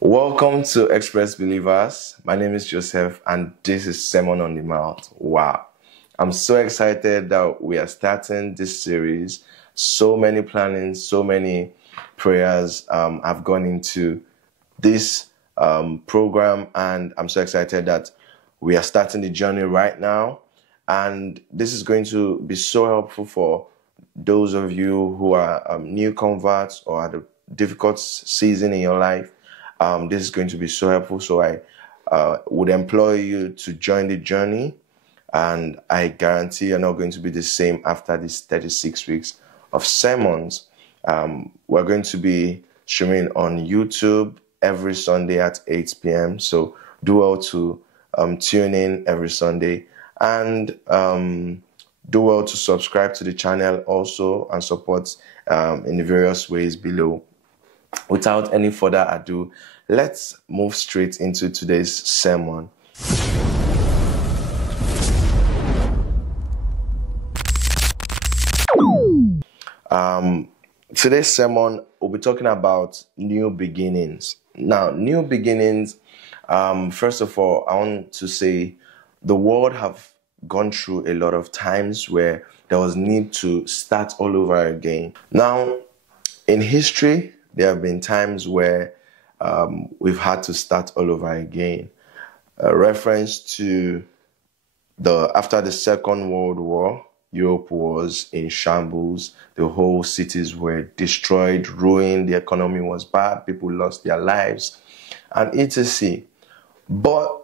Welcome to Express Believers. My name is Joseph, and this is Sermon on the Mount. Wow. I'm so excited that we are starting this series. So many plannings, so many prayers have gone into this program, and I'm so excited that we are starting the journey right now. And this is going to be so helpful for those of you who are new converts or at a difficult season in your life. This is going to be so helpful. So I would implore you to join the journey. And I guarantee you're not going to be the same after these 36 weeks of sermons. We're going to be streaming on YouTube every Sunday at 8 p.m. So do well to tune in every Sunday. And do well to subscribe to the channel also and support in the various ways below. Without any further ado, let's move straight into today's sermon. Today's sermon, we'll be talking about new beginnings. Now, new beginnings, first of all, I want to say the world have gone through a lot of times where there was need to start all over again. Now, in history, there have been times where we've had to start all over again. A reference to after the Second World War, Europe was in shambles. The whole cities were destroyed, ruined. The economy was bad. People lost their lives, and etc. But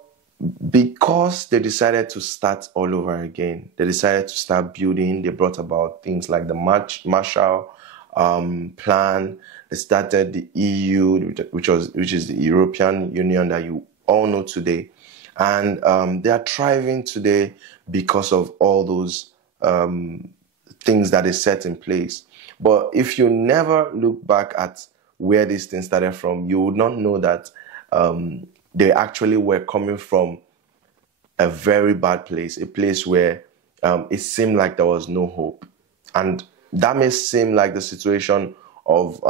because they decided to start all over again, they decided to start building. They brought about things like the Marshall Plan. They started the EU, which is the European Union that you all know today, and they are thriving today because of all those things that they set in place. But if you never look back at where these things started from, you would not know that they actually were coming from a very bad place, a place where it seemed like there was no hope. And that may seem like the situation of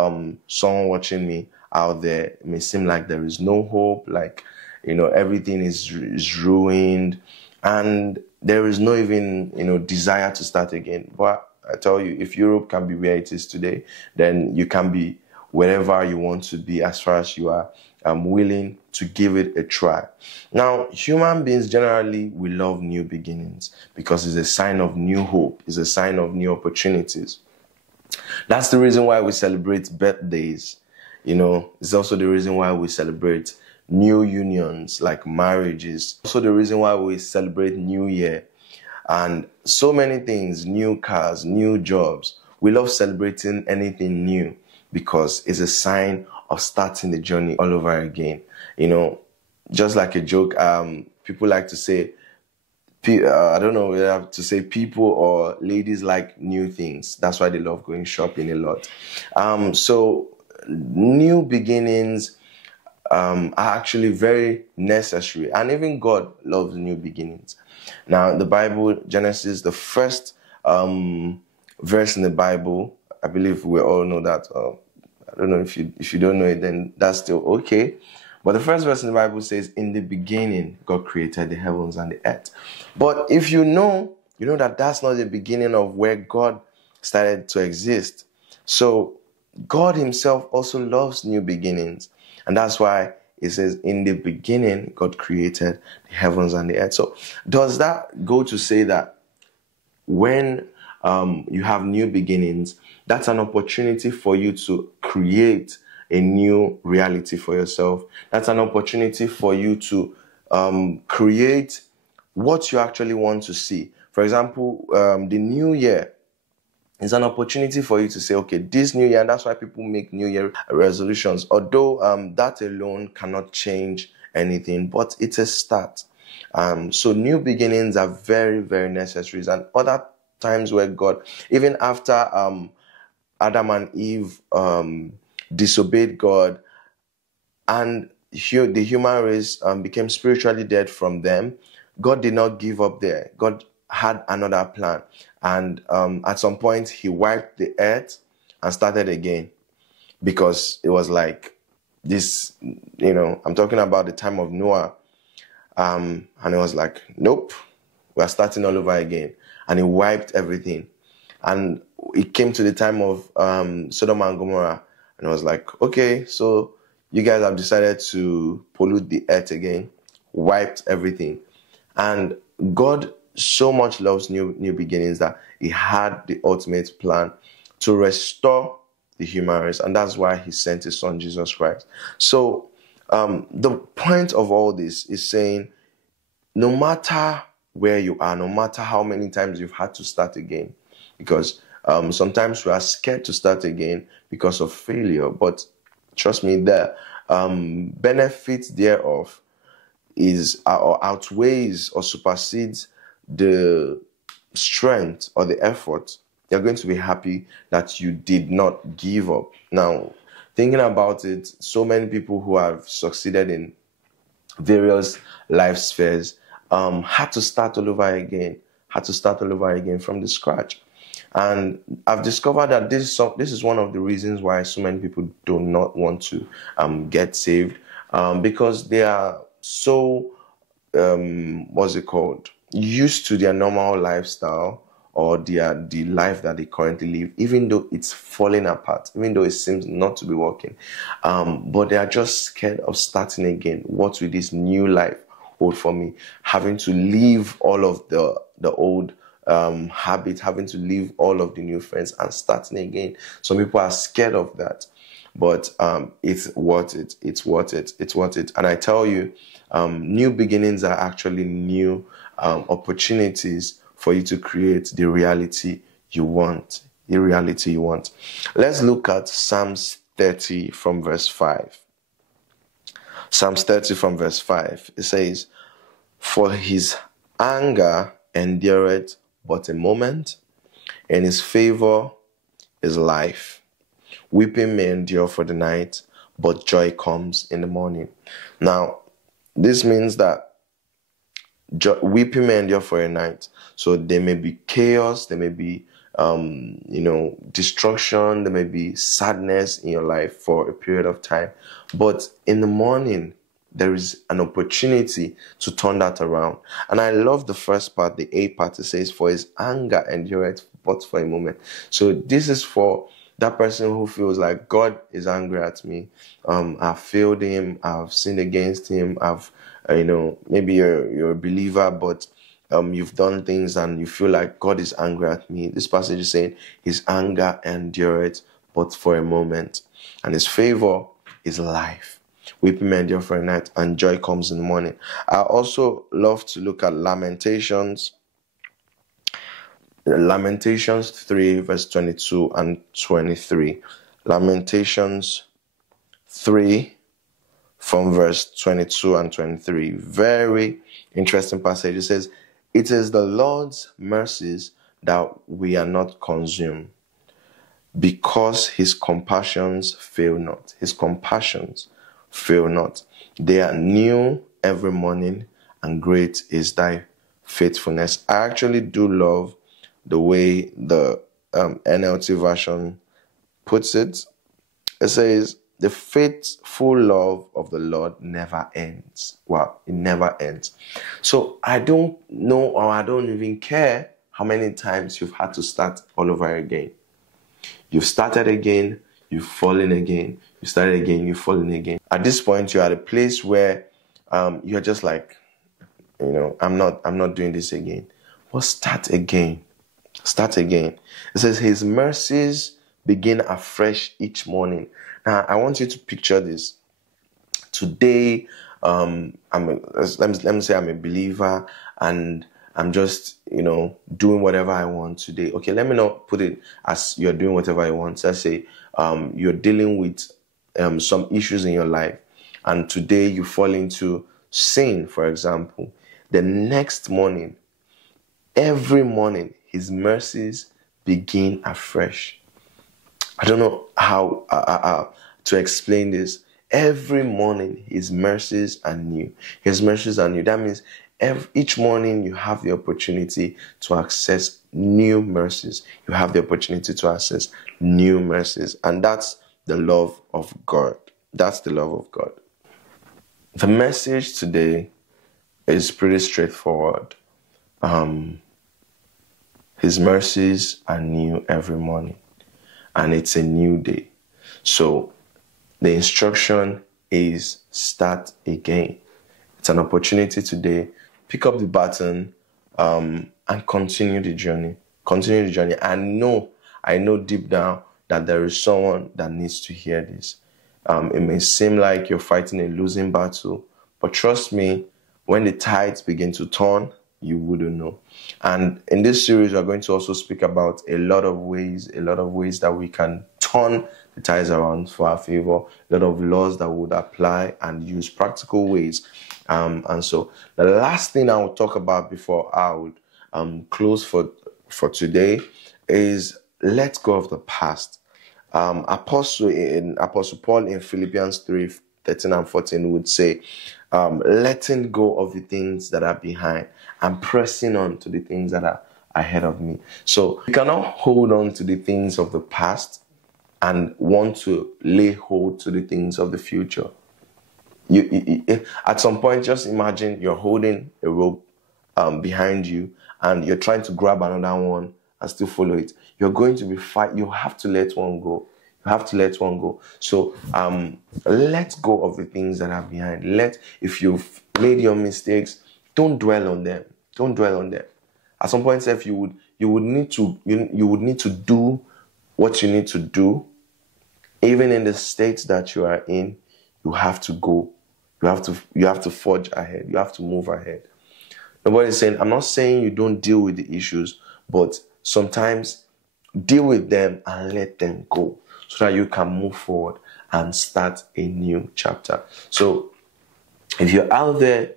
someone watching me out there. It may seem like there is no hope, like, everything is ruined, and there is no even, desire to start again. But I tell you, if Europe can be where it is today, then you can be wherever you want to be as far as you are willing to give it a try. Now, human beings generally, we love new beginnings because it's a sign of new hope. It's a sign of new opportunities. That's the reason why we celebrate birthdays. It's also the reason why we celebrate new unions like marriages. Also the reason why we celebrate New Year and so many things, new cars, new jobs. We love celebrating anything new because it's a sign of starting the journey all over again. Just like a joke, people like to say, I don't know whether I have to say people or ladies like new things. That's why they love going shopping a lot. So new beginnings are actually very necessary. And even God loves new beginnings. Now, the Bible, Genesis, the first verse in the Bible, I believe we all know that. I don't know if you don't know it, then that's still okay. But the first verse in the Bible says, in the beginning, God created the heavens and the earth. But if you know that that's not the beginning of where God started to exist. So God himself also loves new beginnings. And that's why it says, in the beginning, God created the heavens and the earth. So does that go to say that when you have new beginnings, that's an opportunity for you to create a new reality for yourself? That's an opportunity for you to create what you actually want to see. For example, the new year is an opportunity for you to say, okay, this new year, and that's why people make new year resolutions. Although that alone cannot change anything, but it's a start. So new beginnings are very, very necessary. And other times where God, even after Adam and Eve disobeyed God, and the human race became spiritually dead from them, God did not give up there. God had another plan. And at some point, he wiped the earth and started again, because it was like this, I'm talking about the time of Noah. And it was like, nope, we're starting all over again. And he wiped everything. And it came to the time of Sodom and Gomorrah. And it was like, okay, so you guys have decided to pollute the earth again, wiped everything. And God so much loves new beginnings that he had the ultimate plan to restore the human race. And that's why he sent his son, Jesus Christ. So the point of all this is saying, no matter where you are, no matter how many times you've had to start again, because sometimes we are scared to start again because of failure. But trust me, the benefits thereof is or outweighs or supersedes the strength or the effort. You're going to be happy that you did not give up. Now, thinking about it, so many people who have succeeded in various life spheres had to start all over again, from the scratch. And I've discovered that this is one of the reasons why so many people do not want to get saved, because they are so, used to their normal lifestyle or the life that they currently live, even though it's falling apart, even though it seems not to be working. But they are just scared of starting again. What will this new life hold for me? Having to leave all of the old habits, having to leave all of the new friends and starting again. Some people are scared of that. But it's worth it. It's worth it. It's worth it. And I tell you, new beginnings are actually new opportunities for you to create the reality you want. The reality you want. Let's look at Psalms 30 from verse 5. Psalms 30 from verse 5. It says, "For his anger endureth but a moment, and his favor is life. Weeping may endure for the night, but joy comes in the morning." Now, this means that weeping may endure for a night. So there may be chaos, there may be, destruction, there may be sadness in your life for a period of time. But in the morning, there is an opportunity to turn that around. And I love the first part, the A part. It says, "For his anger endureth but for a moment." So this is for that person who feels like God is angry at me. I've failed him. I've sinned against him. Maybe you're a believer, but you've done things and you feel like God is angry at me. This passage is saying his anger endureth but for a moment, and his favor is life. Weeping may endure for a night, and joy comes in the morning. I also love to look at Lamentations 3, verse 22 and 23. Lamentations 3 from verse 22 and 23. Very interesting passage. It says, "It is the Lord's mercies that we are not consumed, because his compassions fail not." His compassions fail not. They are new every morning, and great is thy faithfulness. I actually do love the way the NLT version puts it. It says, "The faithful love of the Lord never ends." Wow, it never ends. So I don't know, or I don't even care how many times you've had to start all over again. You've started again, you've fallen again, you started again, you've fallen again. At this point, you're at a place where you're just like, I'm not doing this again. Well, start again. Start again. It says his mercies begin afresh each morning. Now, I want you to picture this. Today, let me say I'm a believer and I'm just, doing whatever I want today. Okay, let me not put it as you're doing whatever you want. Let's say you're dealing with some issues in your life, and today you fall into sin, for example. The next morning, every morning, his mercies begin afresh. I don't know how to explain this. Every morning, his mercies are new. His mercies are new. That means each morning you have the opportunity to access new mercies. You have the opportunity to access new mercies. And that's the love of God. That's the love of God. The message today is pretty straightforward. His mercies are new every morning, and it's a new day. So the instruction is start again. It's an opportunity today. Pick up the baton and continue the journey. Continue the journey. I know deep down that there is someone that needs to hear this. It may seem like you're fighting a losing battle, but trust me, when the tides begin to turn, you wouldn't know. And in this series, we're going to also speak about a lot of ways that we can turn the tides around for our favor, a lot of laws that would apply and use practical ways. And so the last thing I will talk about before I would close for today is let go of the past. Apostle Paul in Philippians 3:13 and 14 would say, letting go of the things that are behind and pressing on to the things that are ahead of me. So you cannot hold on to the things of the past and want to lay hold to the things of the future. You at some point, just imagine you're holding a rope behind you and you're trying to grab another one and still follow it. You're going to be fight. You have to let one go. You have to let one go. So let go of the things that are behind. If you've made your mistakes, don't dwell on them. Don't dwell on them. At some point, if you would need to do what you need to do, even in the state that you are in. You have to go. You have to forge ahead. You have to move ahead. Nobody's saying, I'm not saying you don't deal with the issues, but sometimes deal with them and let them go so that you can move forward and start a new chapter. So if you're out there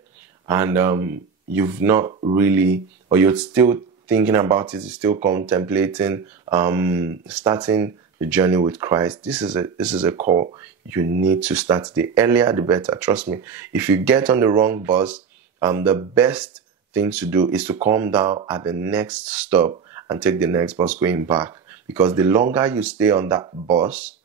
and you've not really, or you're still thinking about it, you're still contemplating starting the journey with Christ, this is a call you need to start. The earlier the better. Trust me. If you get on the wrong bus, the best thing to do is to come down at the next stop and take the next bus going back. Because the longer you stay on that bus,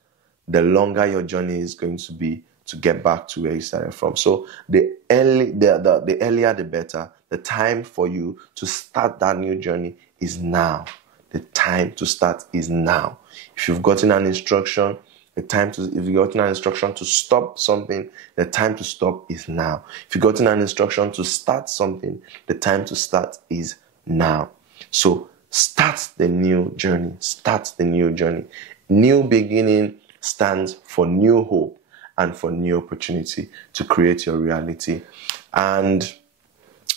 the longer your journey is going to be to get back to where you started from. So the earlier the better. The time for you to start that new journey is now. The time to start is now. If you've gotten an instruction, if you've gotten an instruction to stop something, the time to stop is now. If you've gotten an instruction to start something, the time to start is now. So start the new journey. Start the new journey. New beginning stands for new hope and for new opportunity to create your reality. And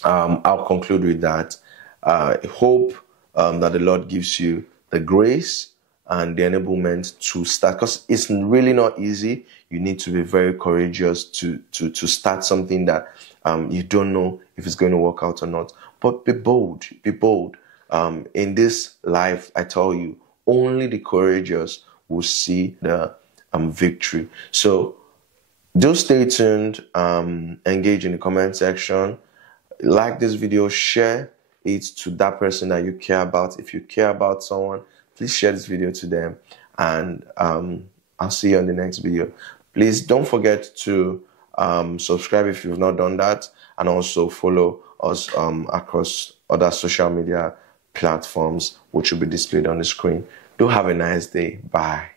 I'll conclude with that. I hope that the Lord gives you the grace and the enablement to start, because it's really not easy. You need to be very courageous to start something that you don't know if it's going to work out or not. But be bold, be bold. In this life, I tell you, only the courageous will see the victory. So do stay tuned, engage in the comment section, like this video, share it to that person that you care about. If you care about someone, please share this video to them, and I'll see you on the next video. Please don't forget to subscribe if you've not done that, and also follow us across other social media platforms, which will be displayed on the screen. Do have a nice day. Bye.